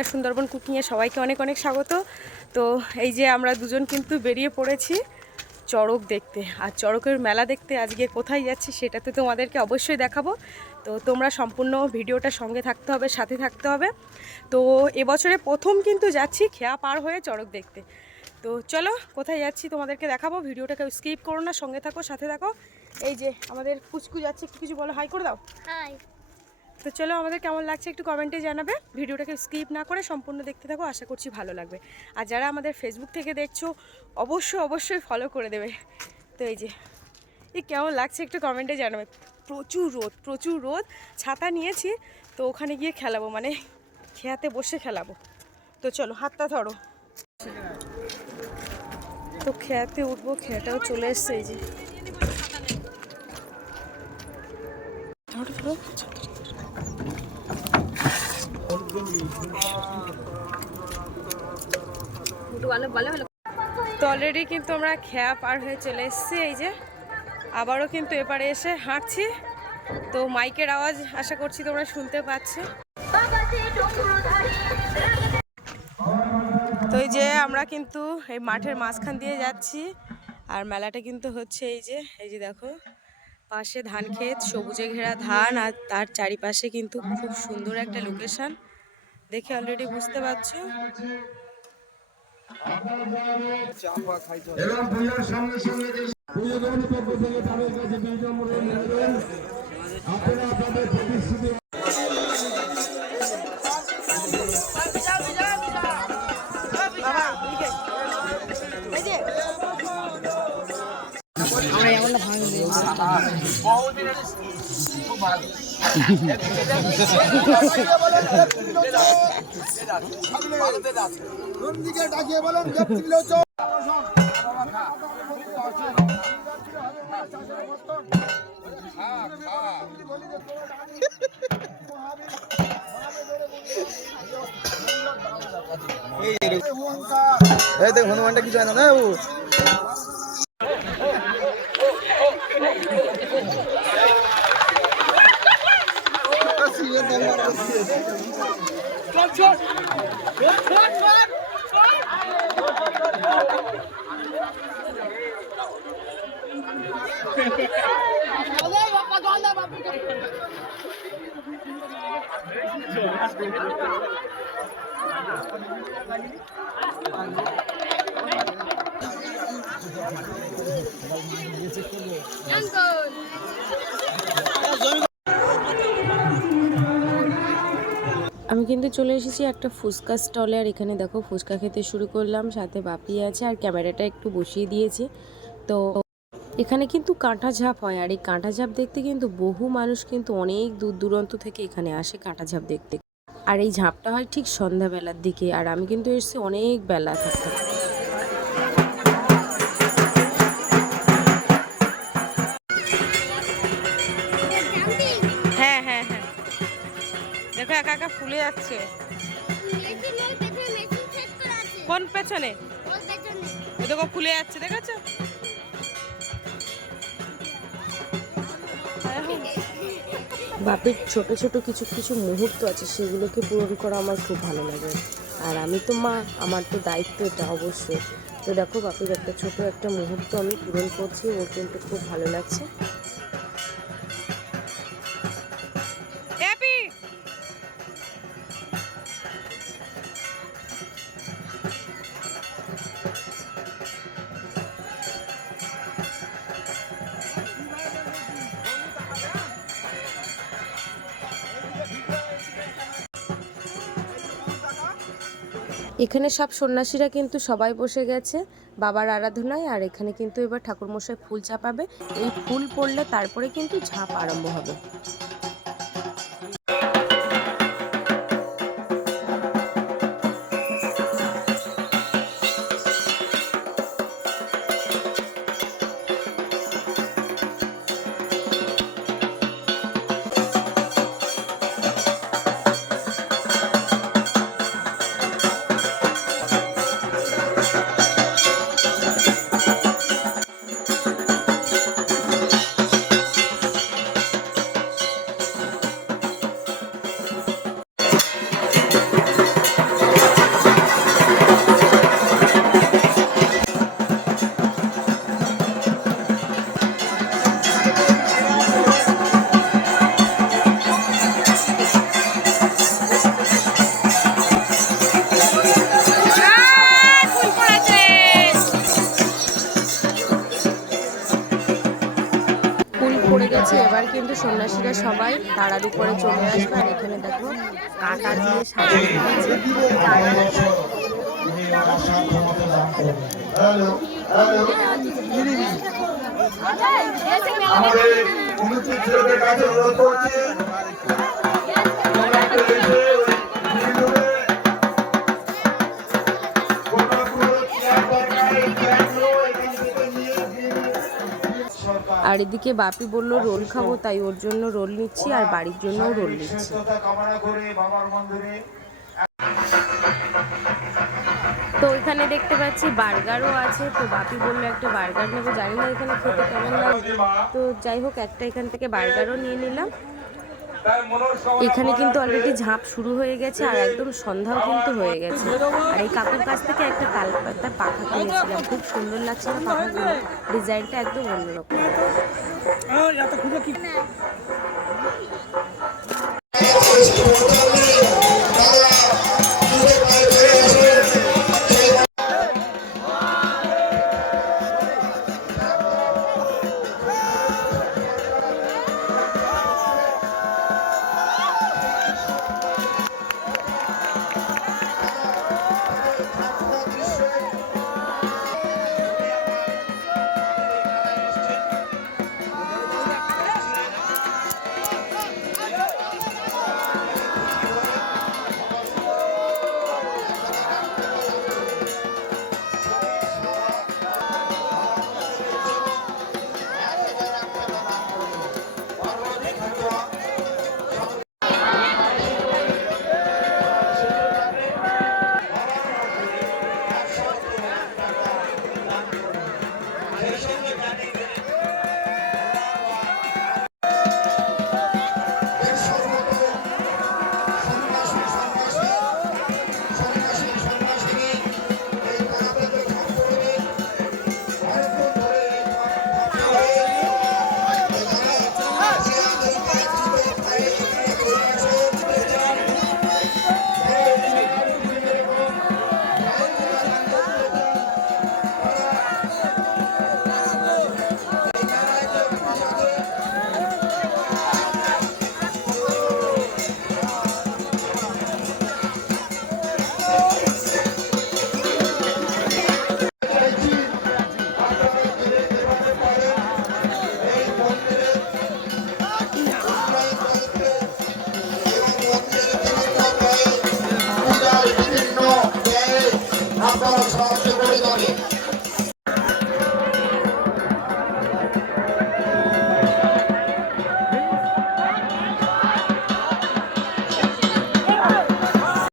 আর সুন্দরবন কুকিংয়ে সবাইকে অনেক অনেক স্বাগত। তো এই যে আমরা দুজন কিন্তু বেরিয়ে পড়েছি চড়ক দেখতে। আর চড়কের মেলা দেখতে আজকে কোথায় যাচ্ছি সেটা তো তোমাদেরকে অবশ্যই দেখাবো। তো তোমরা সম্পূর্ণ ভিডিওটা সঙ্গে থাকতে হবে, সাথে থাকতে হবে। তো এবছরে প্রথম কিন্তু যাচ্ছি খেয়া পার হয়ে চড়ক দেখতে। তো চলো কোথায় যাচ্ছি তোমাদেরকে দেখাবো, ভিডিওটাকে স্কিপ করো না, সঙ্গে থাকো, সাথে থাকো। এই যে আমাদের পুচকু যাচ্ছে, একটু কিছু বলো, হাই করে দাও। হাই। তো চলো আমাদের কেমন লাগছে একটু কমেন্টে জানাবে। ভিডিওটাকে স্কিপ না করে সম্পূর্ণ দেখতে থাকো, আশা করছি ভালো লাগবে। আর যারা আমাদের ফেসবুক থেকে দেখছ, অবশ্যই অবশ্যই ফলো করে দেবে। তো এই যে, এই কেমন লাগছে একটু কমেন্টে জানাবে। প্রচুর রোদ প্রচুর রোদ। ছাতা নিয়েছি, তো ওখানে গিয়ে খেলাবো মানে খেয়াতে বসে খেলাবো। তো চলো, হাতটা ধরো। তো খেয়াতে উঠবো, খেয়াটাও চলে এসছে, এই যে। ধরো ধরো। তো অলরেডি কিন্তু আমরা খেয়া পার হয়ে চলে এসেছি, এই যে। আবারও কিন্তু এপারে এসে হাঁটছি। তো মাইকের আওয়াজ আশা করছি তোমরা শুনতে পাচ্ছ। তো এই যে আমরা কিন্তু এই মাঠের মাঝখান দিয়ে যাচ্ছি। আর মেলাটা কিন্তু হচ্ছে এই যে এই যে দেখো, পাশে ধান ক্ষেত, সবুজে ঘেরা ধান, আর তার চারিপাশে কিন্তু খুব সুন্দর একটা লোকেশন দেখে অলরেডি বুঝতে পারছ? এবং পূজার সঙ্গে সঙ্গে পুজো কমিটির পক্ষ থেকে তাদের কাছে বীজ নম্বরে নেবেন আপনারা আপনাদের প্রতিশ্রুতি এই দেখ হনুমানটা কিছু হয় না ও? আমি কিন্তু চলে এসেছি একটা ফুচকা স্টলে, আর এখানে দেখো ফুচকা খেতে শুরু করলাম, সাথে বাপি আছে আর ক্যামেরাটা একটু বসিয়ে দিয়েছি। তো এখানে কিন্তু কাঁটা ঝাপ হয় আর এই কাঁটা ঝাপ দেখতে কিন্তু বহু মানুষ কিন্তু অনেক দূর দূরান্ত থেকে এখানে আসে কাঁটা ঝাপ দেখতে। আর এই ঝাপটা হয় ঠিক সন্ধ্যাবেলার দিকে আর আমি কিন্তু এসেছি অনেক বেলা থাকতে। হ্যাঁ হ্যাঁ হ্যাঁ। দেখো একা একা ফুলে যাচ্ছে। কোন পেছনে? দেখো ফুলে যাচ্ছে দেখেছ? বাপের ছোট ছোট কিছু কিছু মুহূর্ত আছে, সেগুলোকে পূরণ করা আমার খুব ভালো লাগে। আর আমি তো মা, আমার তো দায়িত্ব এটা অবশ্যই। তো দেখো, বাপের একটা ছোট একটা মুহূর্ত আমি পূরণ করছি, ওর কিন্তু খুব ভালো লাগছে। এখানে সব সন্ন্যাসীরা কিন্তু সবাই বসে গেছে, বাবার আরাধনায়, আর এখানে কিন্তু এবার ঠাকুরমশাই ফুল চাপাবে। এই ফুল পড়লে তারপরে কিন্তু ঝাঁপ আরম্ভ হবে। তারার উপরে চলে আসবে আর এখানে দেখো কাটা দিয়ে সাজানো হ্যালো আমাদের সরকার দিকে বাপি বলল, রোল খাব, তাই ওর জন্য রোল নিচ্ছি আর বাড়ির জন্যও রোল নিচ্ছি। তো ওইখানে দেখতে পাচ্ছি বার্গারও আছে। তো বাপি বলল, একটা বার্গার নেব, জানি না এখানে খেতে কেমন লাগে। তো যাই হোক, একটা এখান থেকে বার্গারও নিয়ে নিলাম। এখানে কিন্তু অলরেডি ঝাঁপ শুরু হয়ে গেছে আর একদম সন্ধ্যাও কিন্তু হয়ে গেছে। আর এই কাকুর কাছ থেকে একটা তালপাতার পাখা কিনেছিলাম। খুব সুন্দর লাগছিল পাখাগুলো ডিজাইনটা একদম অন্যরকম.